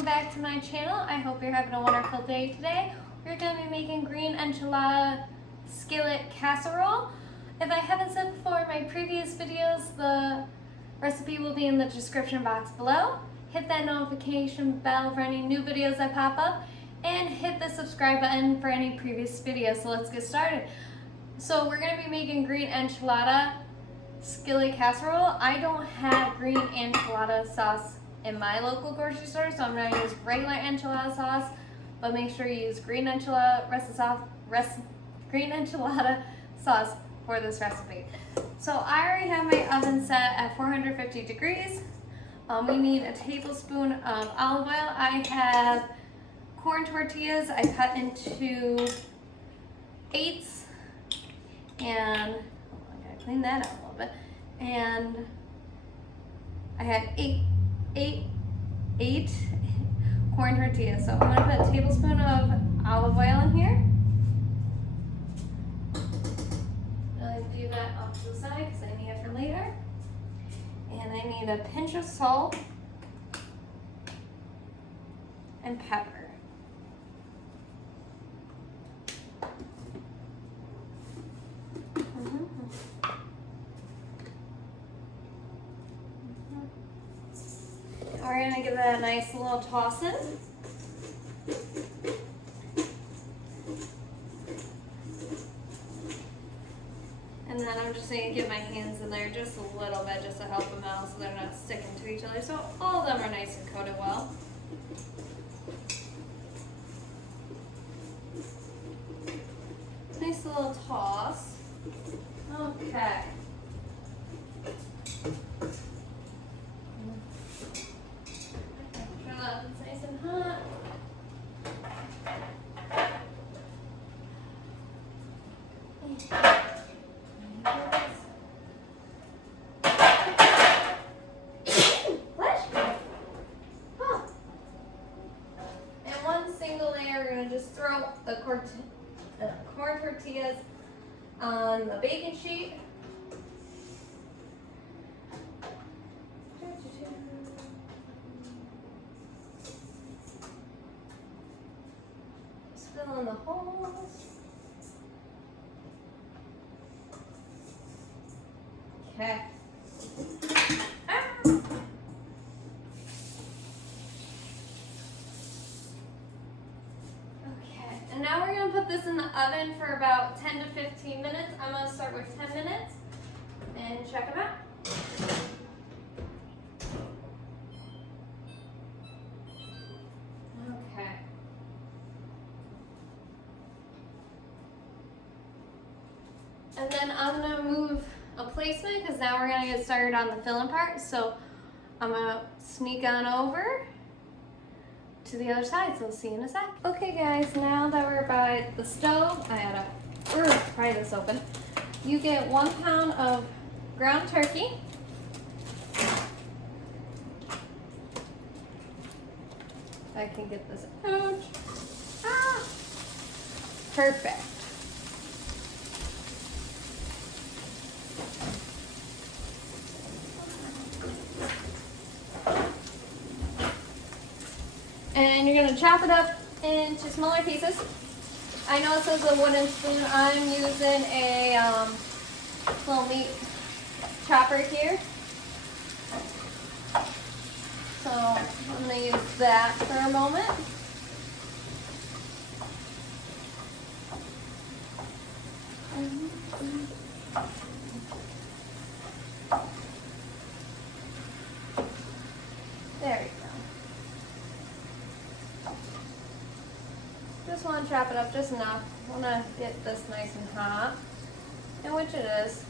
welcome back to my channel. I hope you're having a wonderful day today. We're going to be making green enchilada skillet casserole. If I haven't said before in my previous videos, the recipe will be in the description box below. Hit that notification bell for any new videos that pop up, and hit the subscribe button for any previous videos. So let's get started. So we're going to be making green enchilada skillet casserole. I don't have green enchilada sauce in my local grocery store, so I'm going to use regular enchilada sauce, but make sure you use green enchilada sauce for this recipe. So I already have my oven set at 450 degrees. We need a tablespoon of olive oil. I have corn tortillas I cut into eighths, and I gotta clean that out a little bit. And I have eight corn tortillas. So I'm gonna put a tablespoon of olive oil in here. I'll do that off to the side because I need it for later. And I need a pinch of salt and pepper. We're going to give that a nice little toss in. And then I'm just going to get my hands in there just a little bit just to help them out so they're not sticking to each other. So all of them are nice and coated well. Nice little toss. Okay. It's nice and hot. And one single layer, we're going to just throw the corn tortillas on the baking sheet. Fill in the holes. Okay. Okay, and now we're going to put this in the oven for about 10 to 15 minutes. I'm going to start with 10 minutes and check them out. Okay. And then I'm going to move a placement because now we're going to get started on the filling part. So I'm going to sneak on over to the other side. So I'll see you in a sec. Okay guys, now that we're by the stove, I gotta pry this open. You get 1 pound of ground turkey. If I can get this out. Perfect. And you're going to chop it up into smaller pieces. I know it says a wooden spoon. I'm using a little meat chopper here. So I'm going to use that for a moment. There you go. Just want to chop it up just enough. I want to get this nice and hot, and which it is.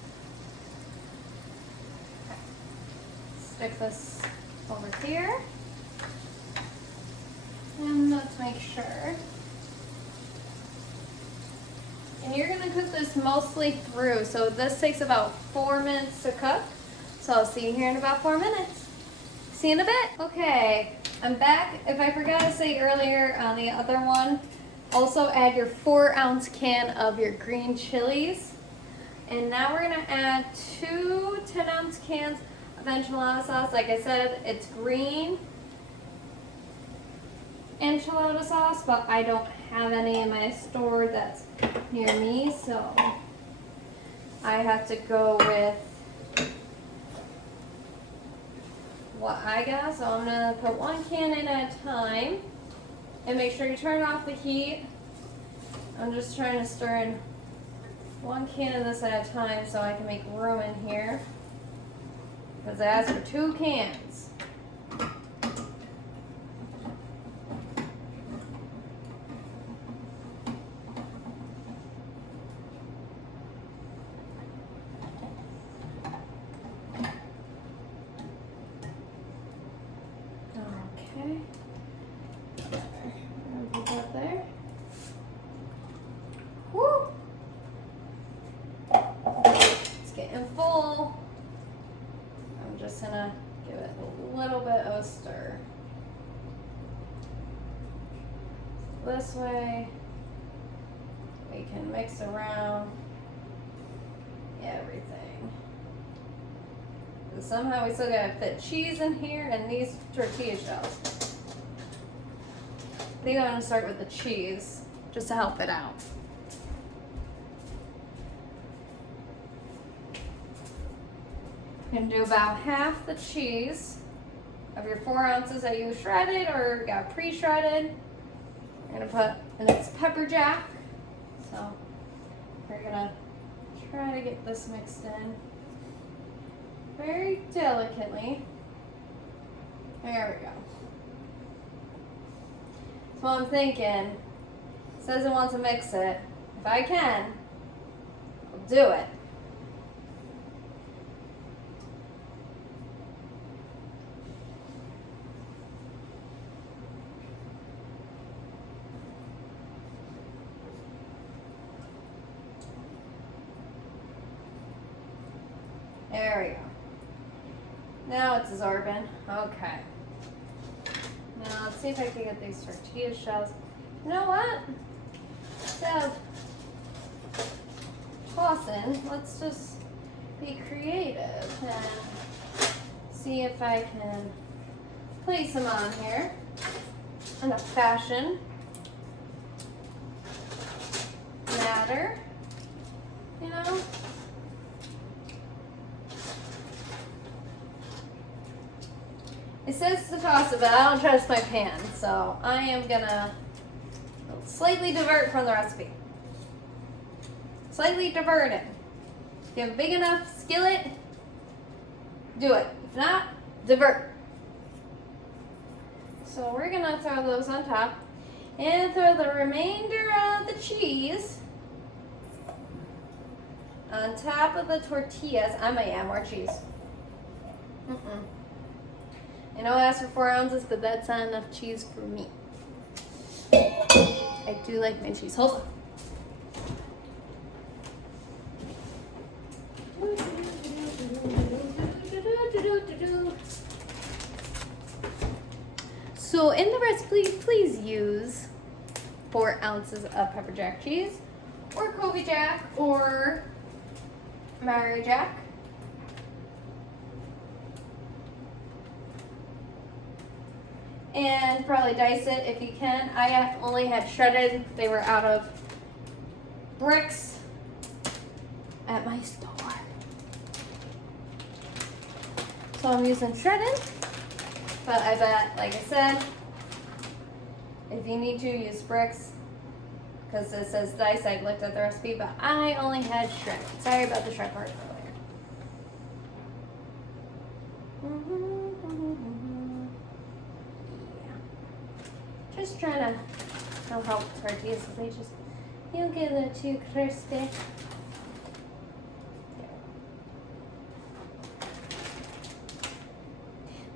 Okay. Stick this over here, and let's make sure. And you're going to cook this mostly through, so this takes about 4 minutes to cook. So I'll see you here in about 4 minutes. See you in a bit. Okay, I'm back. If I forgot to say earlier on the other one, also add your 4-ounce can of your green chilies. And now we're going to add 2 10-ounce cans of enchilada sauce. Like I said, it's green. enchilada sauce, but I don't have any in my store that's near me, so I have to go with what I got. So I'm gonna put 1 can in at a time, and make sure you turn off the heat. I'm just trying to stir in 1 can of this at a time so I can make room in here, because I asked for 2 cans. Okay. Put that there. Woo! It's getting full. I'm just gonna give it a little bit of a stir. This way we can mix around everything. And somehow we still gotta fit cheese in here and these tortilla shells. I think I'm gonna start with the cheese just to help it out. You're gonna do about half the cheese of your 4 ounces that you shredded or got pre-shredded. You're gonna put, and it's pepper jack. So we're gonna try to get this mixed in very delicately. There we go. So I'm thinking, it says it wants to mix it. If I can, I'll do it. There we go. Now it's absorbing. Okay. Now let's see if I can get these tortilla shells. You know what? Instead of tossing, let's just be creative and see if I can place them on here in a fashion matter, you know? It says to toss it, but I don't trust my pan, so I am gonna slightly divert from the recipe. Slightly divert it. If you have a big enough skillet, do it. If not, divert. So we're gonna throw those on top and throw the remainder of the cheese on top of the tortillas. I might add more cheese. I know I asked for 4 ounces, but that's not enough cheese for me. I do like my cheese. Hold on. So in the recipe, please use 4 ounces of pepper jack cheese, or Kobe jack, or Mary jack. And probably dice it if you can. I only had shredded. They were out of bricks at my store. So I'm using shredded. But I bet, like I said, if you need to, use bricks. Because it says dice. I looked at the recipe, but I only had shredded. Sorry about the shred part earlier. Just trying to help tortillas so they just don't get a little too crispy.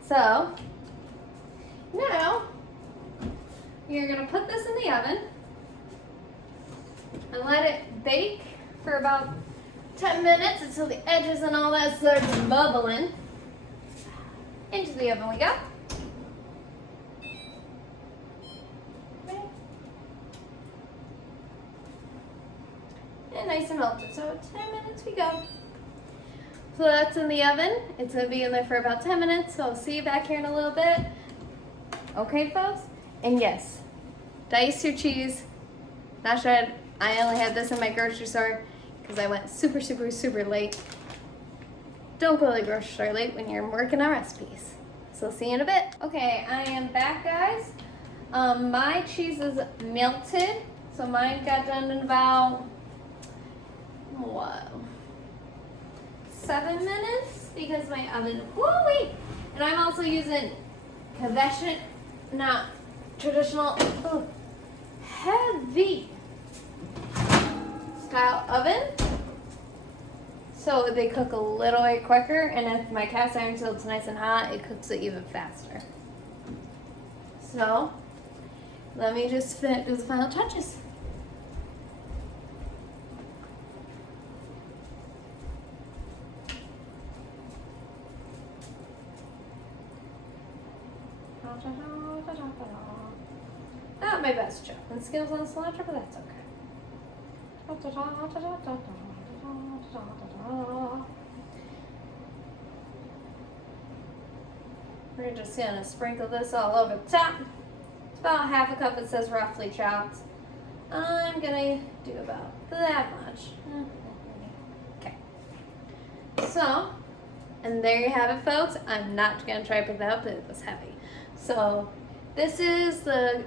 So now you're gonna put this in the oven and let it bake for about 10 minutes until the edges and all that starts bubbling. Into the oven we go. And nice and melted. So 10 minutes we go. So that's in the oven. It's gonna be in there for about 10 minutes. So I'll see you back here in a little bit. Okay, folks? And yes, dice your cheese, not shredded. I only had this in my grocery store because I went super, super, super late. Don't go to the grocery store late when you're working on recipes. So see you in a bit. Okay, I am back, guys. My cheese is melted, so mine got done in about, 7 minutes because my oven, whoa, wait. And I'm also using conventional, not traditional, heavy style oven. So they cook a little bit quicker, and if my cast iron still's nice and hot, it cooks it even faster. So let me just do the final touches. Not my best job. And skills on cilantro, but that's okay. We're just gonna sprinkle this all over the top. It's about half a cup. It says roughly chopped. I'm gonna do about that much. Okay. So, and there you have it, folks. I'm not gonna try to pick that up, it was heavy. So, this is the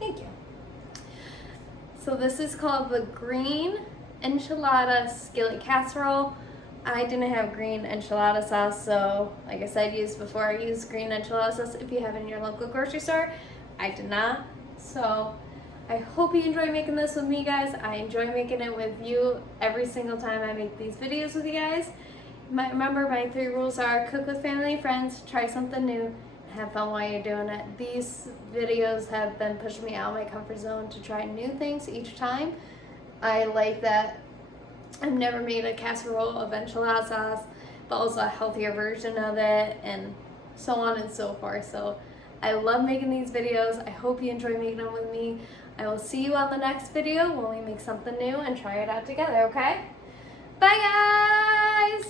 Thank you. So this is called the green enchilada skillet casserole. I didn't have green enchilada sauce, so like I said, used before, I used green enchilada sauce if you have it in your local grocery store. I did not. So I hope you enjoy making this with me, guys. I enjoy making it with you every single time I make these videos with you guys. Remember, my 3 rules are: cook with family and friends, try something new, have fun while you're doing it. These videos have been pushing me out of my comfort zone to try new things each time. I like that I've never made a casserole of enchilada sauce, but also a healthier version of it, and so on and so forth. So I love making these videos. I hope you enjoy making them with me. I will see you on the next video when we make something new and try it out together, okay? Bye, guys!